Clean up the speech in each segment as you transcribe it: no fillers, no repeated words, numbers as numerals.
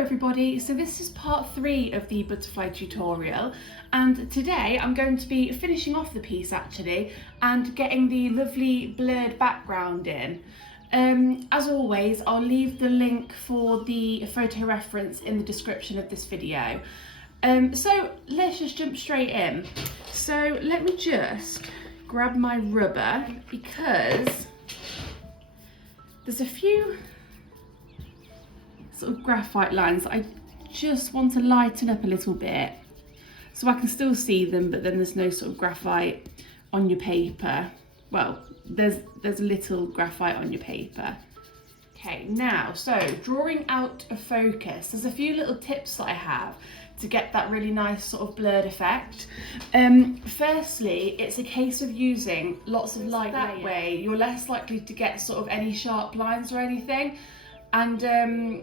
everybody, so this is part 3 of the butterfly tutorial, and today I'm going to be finishing off the piece actually and getting the lovely blurred background in. As always, I'll leave the link for the photo reference in the description of this video. So let's just jump straight in. So let me just grab my rubber because there's a few sort of graphite lines that I just want to lighten up a little bit so I can still see them, but then there's no sort of graphite on your paper. Well, there's a little graphite on your paper. Okay, now, so drawing out a focus, there's a few little tips that I have to get that really nice sort of blurred effect. Firstly, it's a case of using lots of light layers. That way you're less likely to get sort of any sharp lines or anything. And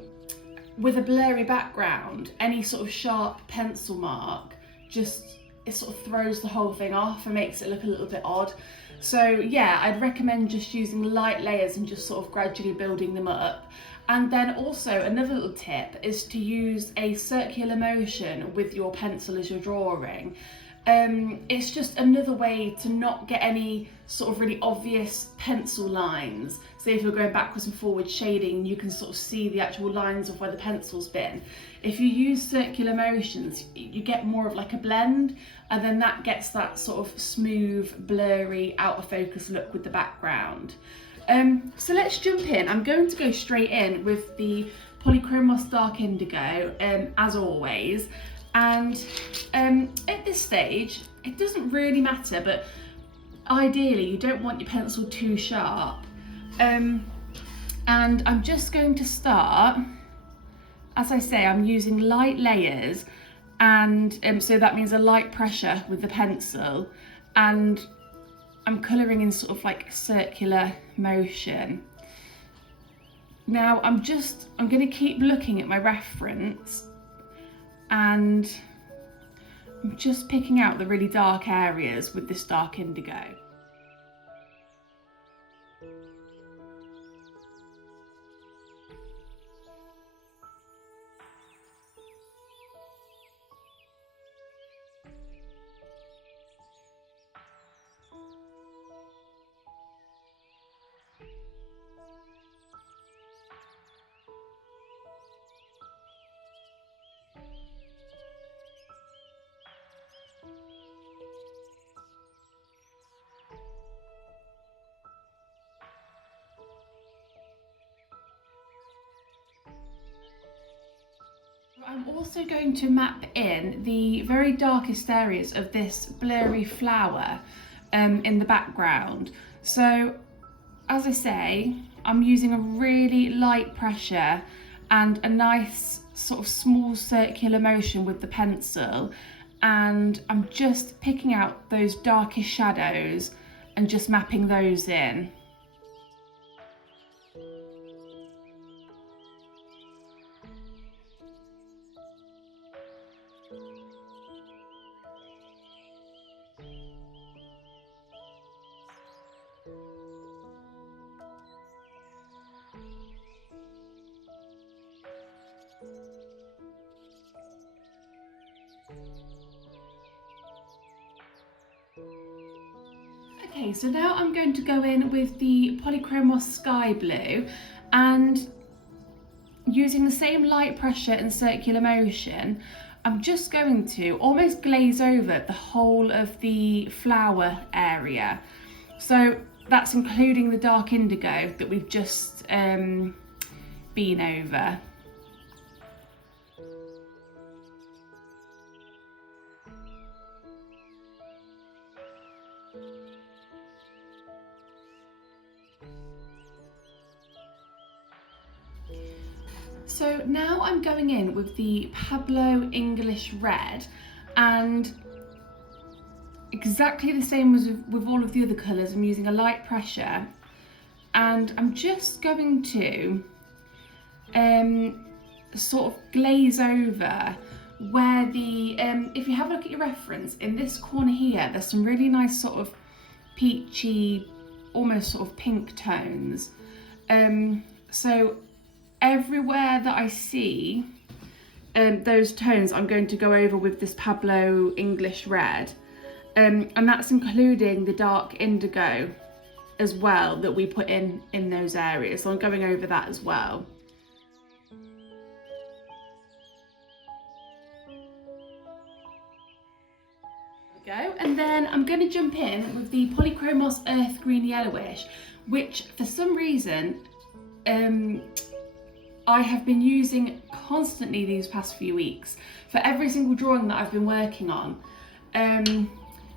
with a blurry background, any sort of sharp pencil mark it sort of throws the whole thing off and makes it look a little bit odd. So yeah, I'd recommend just using light layers and just sort of gradually building them up. And then also another little tip is to use a circular motion with your pencil as you're drawing. It's just another way to not get any sort of really obvious pencil lines. So if you're going backwards and forwards shading, you can sort of see the actual lines of where the pencil's been. If you use circular motions, you get more of like a blend, and then that gets that sort of smooth, blurry, out of focus look with the background. So let's jump in. I'm going to go straight in with the Polychromos Dark Indigo, as always. And at this stage, it doesn't really matter, but ideally you don't want your pencil too sharp. And I'm just going to start, as I say, I'm using light layers, and so that means a light pressure with the pencil, and I'm colouring in sort of like circular motion. Now I'm going to keep looking at my reference, and I'm just picking out the really dark areas with this dark indigo. I'm also going to map in the very darkest areas of this blurry flower in the background. So, as I say, I'm using a really light pressure and a nice sort of small circular motion with the pencil, and I'm just picking out those darkest shadows and just mapping those in. Okay, so now I'm going to go in with the Polychromos Sky Blue, and using the same light pressure and circular motion, I'm just going to almost glaze over the whole of the flower area. So that's including the dark indigo that we've just been over. So now I'm going in with the Pablo English Red, and exactly the same as with all of the other colours, I'm using a light pressure, and I'm just going to sort of glaze over where the, if you have a look at your reference, in this corner here, there's some really nice sort of peachy, almost sort of pink tones. So everywhere that I see those tones I'm going to go over with this Pablo English Red, and that's including the dark indigo as well that we put in those areas, so I'm going over that as well. Go. And then I'm going to jump in with the Polychromos Earth Green Yellowish, which for some reason I have been using constantly these past few weeks for every single drawing that I've been working on.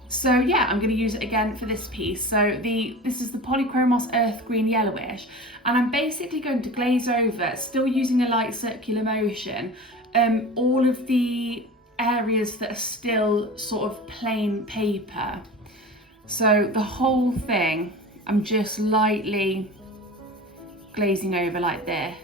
So yeah, I'm going to use it again for this piece. So this is the Polychromos Earth Green Yellowish, and I'm basically going to glaze over, still using a light circular motion, all of the areas that are still sort of plain paper. So the whole thing I'm just lightly glazing over like this.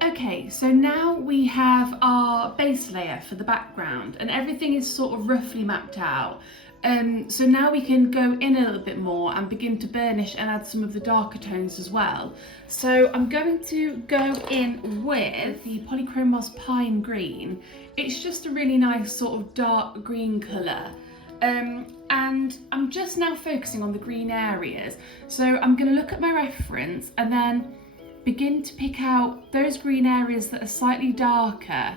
Okay, so now we have our base layer for the background and everything is sort of roughly mapped out. So now we can go in a little bit more and begin to burnish and add some of the darker tones as well. So I'm going to go in with the Polychromos Pine Green. It's just a really nice sort of dark green colour. And I'm just now focusing on the green areas. So I'm going to look at my reference and then begin to pick out those green areas that are slightly darker,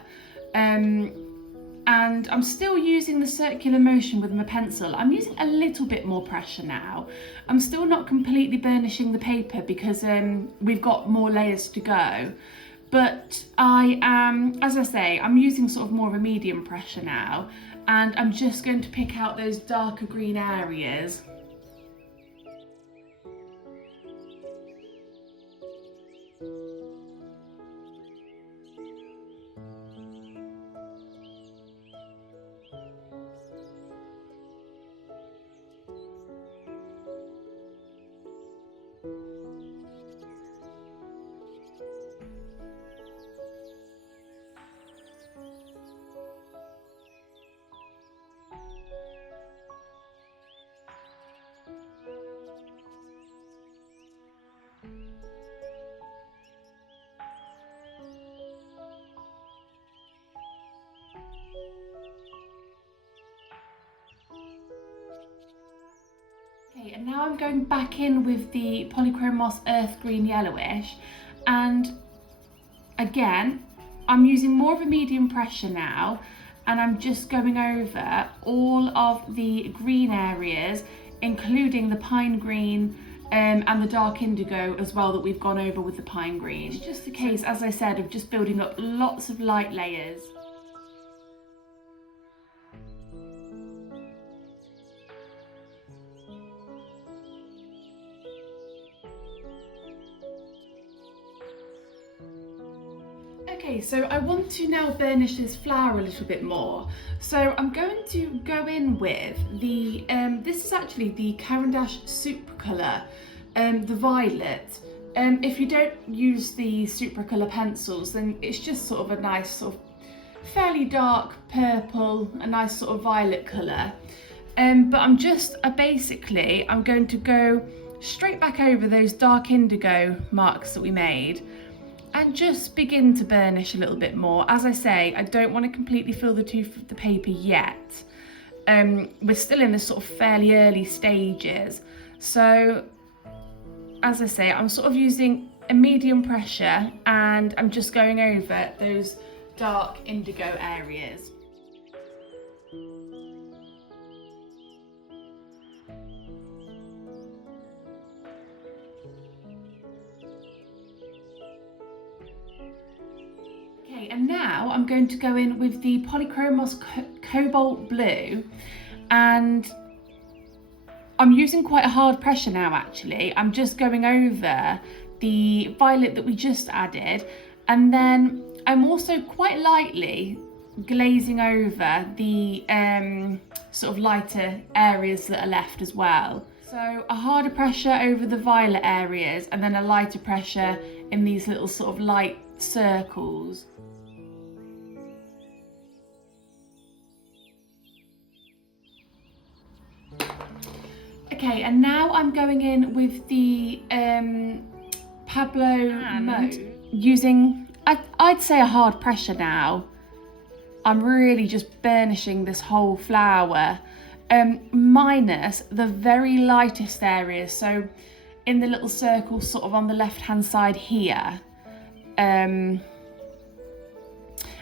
and I'm still using the circular motion with my pencil. I'm using a little bit more pressure now. I'm still not completely burnishing the paper because we've got more layers to go, but I am, as I say, I'm using sort of more of a medium pressure now, and I'm just going to pick out those darker green areas. Okay, and now I'm going back in with the Polychromos Earth Green Yellowish, and again I'm using more of a medium pressure now, and I'm just going over all of the green areas, including the pine green and the dark indigo as well that we've gone over with the pine green. It's just a case, as I said, of just building up lots of light layers. Okay, so I want to now burnish this flower a little bit more. So I'm going to go in with the, this is actually the Caran d'Ache Super Colour, the violet. If you don't use the Super Colour pencils, then it's just sort of a nice sort of fairly dark purple, a nice sort of violet colour. But I'm just, basically, I'm going to go straight back over those dark indigo marks that we made, and just begin to burnish a little bit more. As I say, I don't want to completely fill the tooth of the paper yet. We're still in the sort of fairly early stages. So, as I say, I'm sort of using a medium pressure and I'm just going over those dark indigo areas. Okay, and now I'm going to go in with the Polychromos Cobalt Blue, and I'm using quite a hard pressure now actually. I'm just going over the violet that we just added, and then I'm also quite lightly glazing over the sort of lighter areas that are left as well. So a harder pressure over the violet areas and then a lighter pressure in these little sort of light circles. Okay, and now I'm going in with the Pablo mode using, I'd say a hard pressure now. I'm really just burnishing this whole flower, minus the very lightest areas. So in the little circle sort of on the left hand side here. And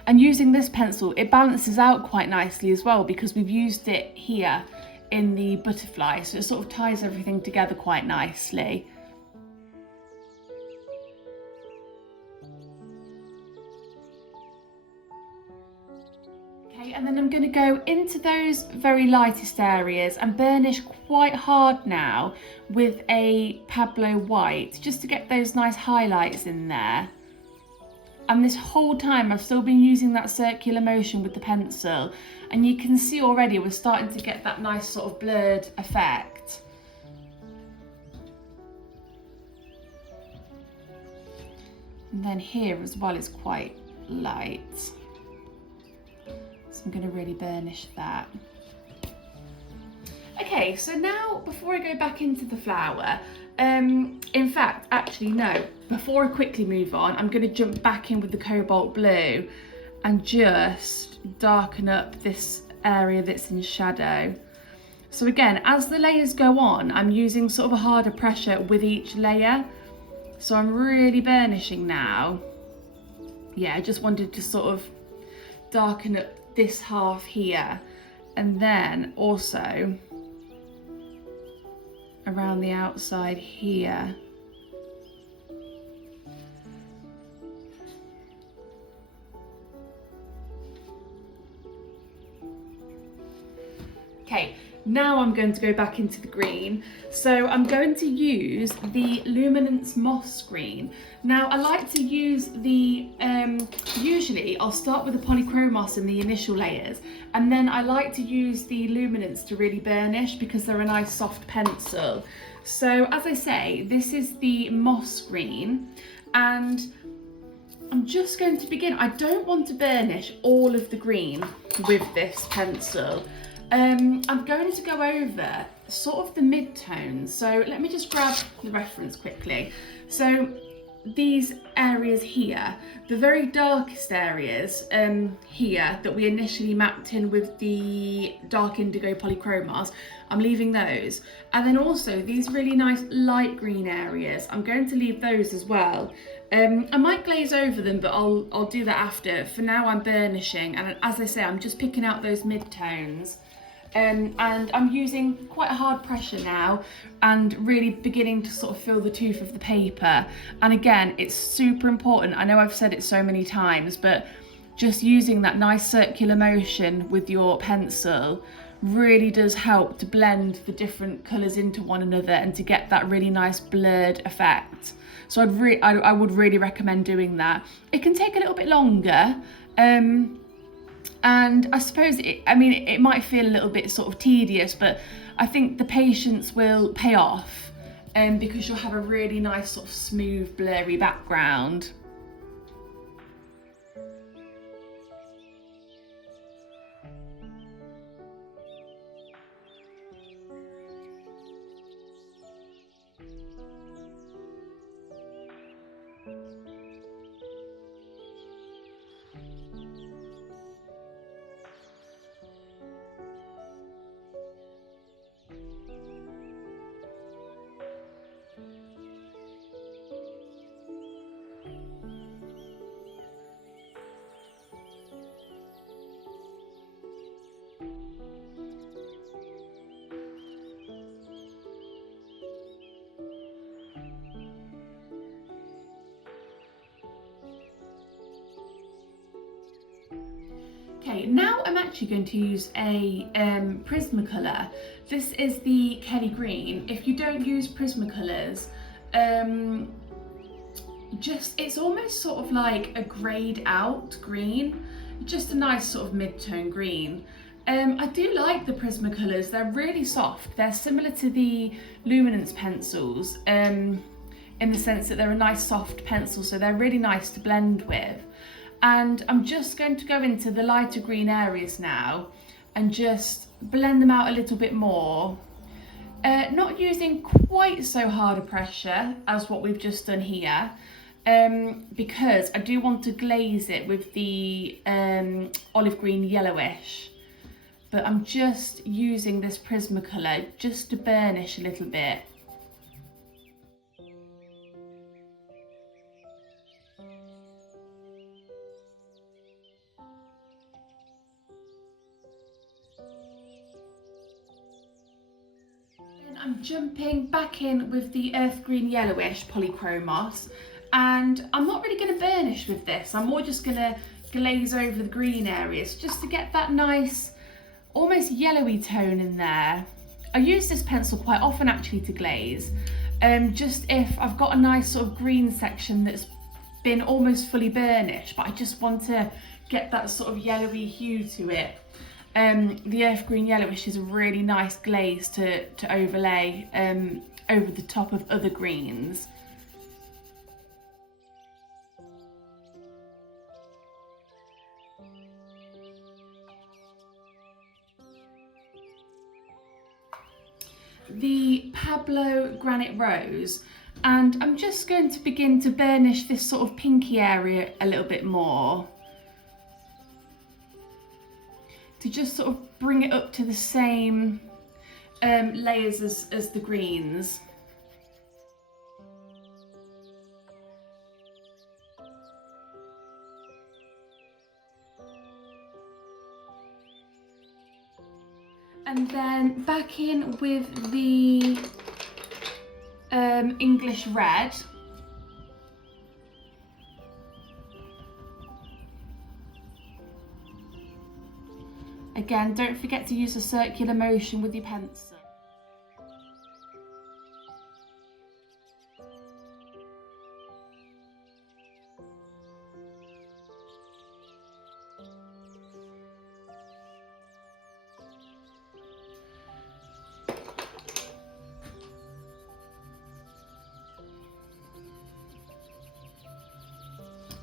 using this pencil, it balances out quite nicely as well because we've used it here in the butterfly, so it sort of ties everything together quite nicely. Okay, and then I'm going to go into those very lightest areas and burnish quite hard now with a Pablo white, just to get those nice highlights in there. And this whole time I've still been using that circular motion with the pencil, and you can see already we're starting to get that nice sort of blurred effect. And then here as well is quite light, so I'm going to really burnish that. Okay, so now before I go back into the flower, in fact, actually no, before I quickly move on, I'm going to jump back in with the cobalt blue and just darken up this area that's in shadow. So again, as the layers go on, I'm using sort of a harder pressure with each layer. So I'm really burnishing now. Yeah, I just wanted to sort of darken up this half here, and then also around the outside here. Okay, now I'm going to go back into the green. So I'm going to use the Luminance Moss green. Now I like to use the, usually I'll start with the Polychromos in the initial layers, and then I like to use the Luminance to really burnish because they're a nice soft pencil. So as I say, this is the Moss green, and I'm just going to begin. I don't want to burnish all of the green with this pencil. I'm going to go over sort of the mid-tones. So let me just grab the reference quickly. So these areas here, the very darkest areas here that we initially mapped in with the dark indigo Polychromos, I'm leaving those. And then also these really nice light green areas, I'm going to leave those as well. I might glaze over them, but I'll do that after. For now I'm burnishing, and as I say, I'm just picking out those mid-tones. And I'm using quite a hard pressure now and really beginning to sort of feel the tooth of the paper. And again, it's super important. I know I've said it so many times, but just using that nice circular motion with your pencil really does help to blend the different colours into one another and to get that really nice blurred effect. So I would really recommend doing that. It can take a little bit longer. And I suppose, it might feel a little bit sort of tedious, but I think the patience will pay off because you'll have a really nice sort of smooth, blurry background. Okay, now I'm actually going to use a Prismacolor. This is the Kelly Green. If you don't use Prismacolors, it's almost sort of like a greyed out green, just a nice sort of mid-tone green. I do like the Prismacolors. They're really soft. They're similar to the Luminance pencils in the sense that they're a nice soft pencil, so they're really nice to blend with. And I'm just going to go into the lighter green areas now and just blend them out a little bit more. Not using quite so hard a pressure as what we've just done here, because I do want to glaze it with the olive green yellowish. But I'm just using this Prismacolor just to burnish a little bit. Then I'm jumping back in with the earth green yellowish polychromos, and I'm not really going to burnish with this. I'm more just going to glaze over the green areas just to get that nice almost yellowy tone in there. I use this pencil quite often actually to glaze, just if I've got a nice sort of green section that's been almost fully burnished, but I just want to get that sort of yellowy hue to it. The earth green yellowish is a really nice glaze to overlay over the top of other greens. The Pablo Granite Rose, and I'm just going to begin to burnish this sort of pinky area a little bit more to just sort of bring it up to the same layers as the greens. And then back in with the English red. Again, don't forget to use a circular motion with your pencil.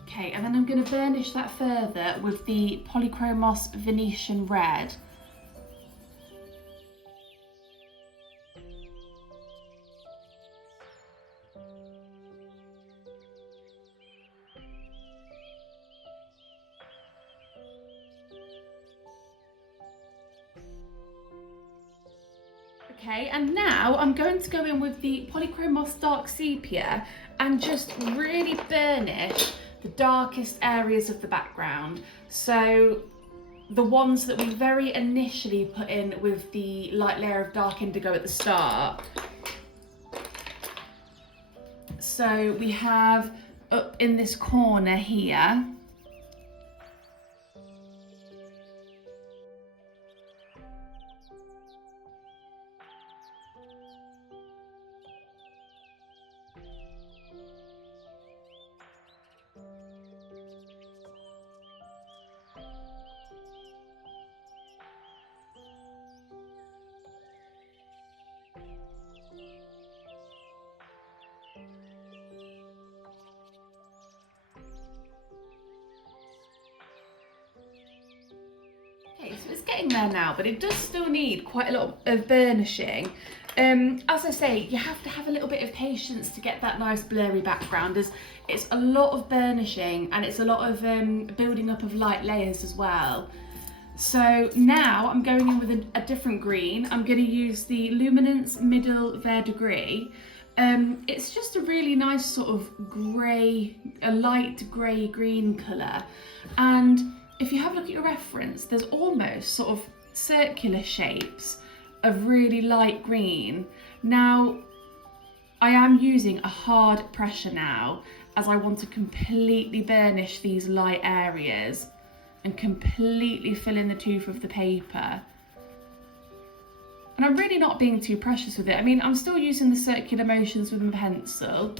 Okay, and then I'm going to burnish that further with the Polychromos Venetian Red. Okay, and now I'm going to go in with the Polychromos Dark Sepia and just really burnish the darkest areas of the background. So the ones that we very initially put in with the light layer of dark indigo at the start. So we have up in this corner here. Okay, so it's getting there now, but it does still need quite a lot of burnishing. As I say, you have to have a little bit of patience to get that nice blurry background, as it's a lot of burnishing and it's a lot of building up of light layers as well. So now I'm going in with a different green. I'm going to use the Luminance Middle Verdigris. It's just a really nice sort of grey, a light grey green colour. And if you have a look at your reference, there's almost sort of circular shapes of really light green. Now, I am using a hard pressure now, as I want to completely burnish these light areas and completely fill in the tooth of the paper. And I'm really not being too precious with it. I mean, I'm still using the circular motions with my pencil,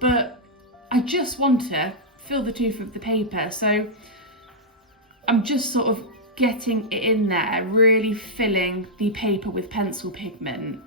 but I just want to fill the tooth of the paper. So I'm just sort of getting it in there, really filling the paper with pencil pigment.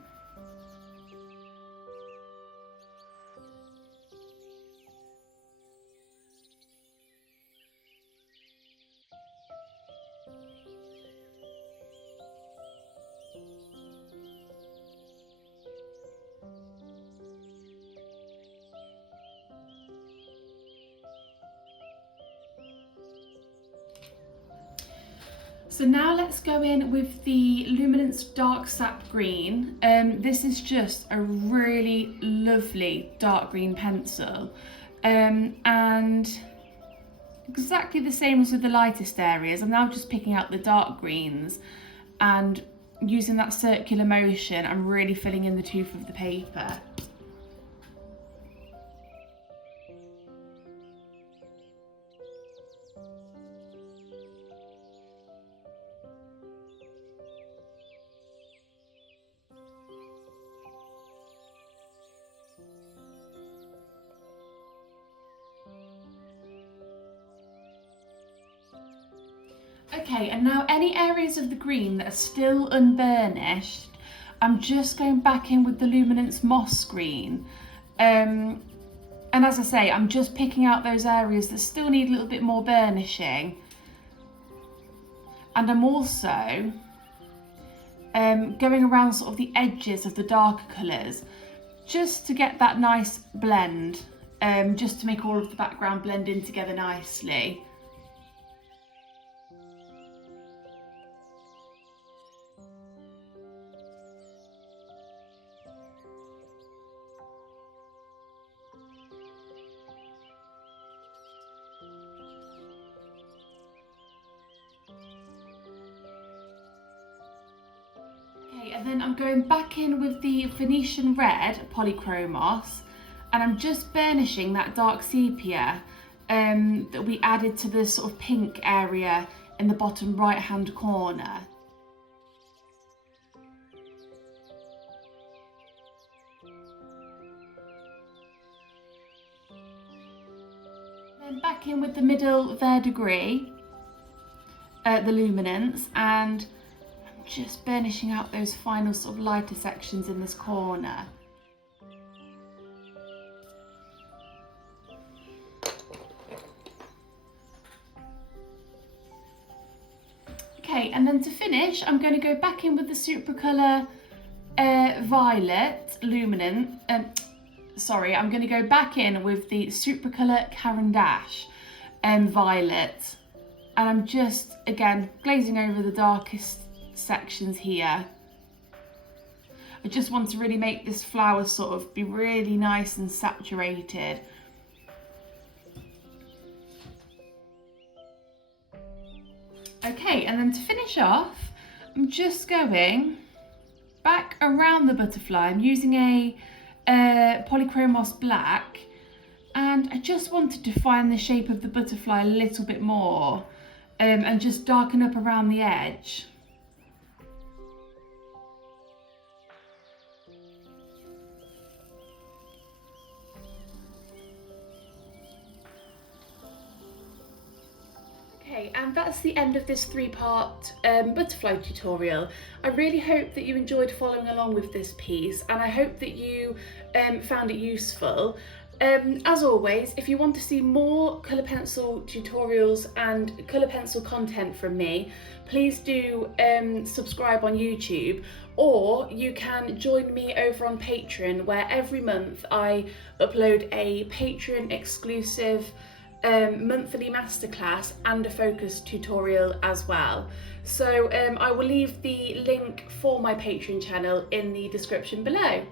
So now let's go in with the Luminance Dark Sap Green. This is just a really lovely dark green pencil, and exactly the same as with the lightest areas. I'm now just picking out the dark greens and using that circular motion, I'm really filling in the tooth of the paper. Okay, and now any areas of the green that are still unburnished, I'm just going back in with the Luminance Moss Green. And as I say, I'm just picking out those areas that still need a little bit more burnishing. And I'm also going around sort of the edges of the darker colours, just to get that nice blend, just to make all of the background blend in together nicely. And then I'm going back in with the Venetian Red Polychromos, and I'm just burnishing that dark sepia that we added to the sort of pink area in the bottom right hand corner. Then back in with the middle verdigris, the Luminance, and just burnishing out those final sort of lighter sections in this corner. Okay, and then to finish, I'm going to go back in with the Supracolor Violet Luminant. I'm going to go back in with the Supracolor Caran d'Ache Violet, and I'm just again glazing over the darkest sections here. I just want to really make this flower sort of be really nice and saturated. Okay, and then to finish off, I'm just going back around the butterfly. I'm using a Polychromos Black, and I just want to define the shape of the butterfly a little bit more, and just darken up around the edge. Okay, and that's the end of this three-part butterfly tutorial. I really hope that you enjoyed following along with this piece, and I hope that you found it useful. As always, if you want to see more colour pencil tutorials and colour pencil content from me, please do subscribe on YouTube, or you can join me over on Patreon, where every month I upload a Patreon exclusive monthly masterclass and a focus tutorial as well. So I will leave the link for my Patreon channel in the description below.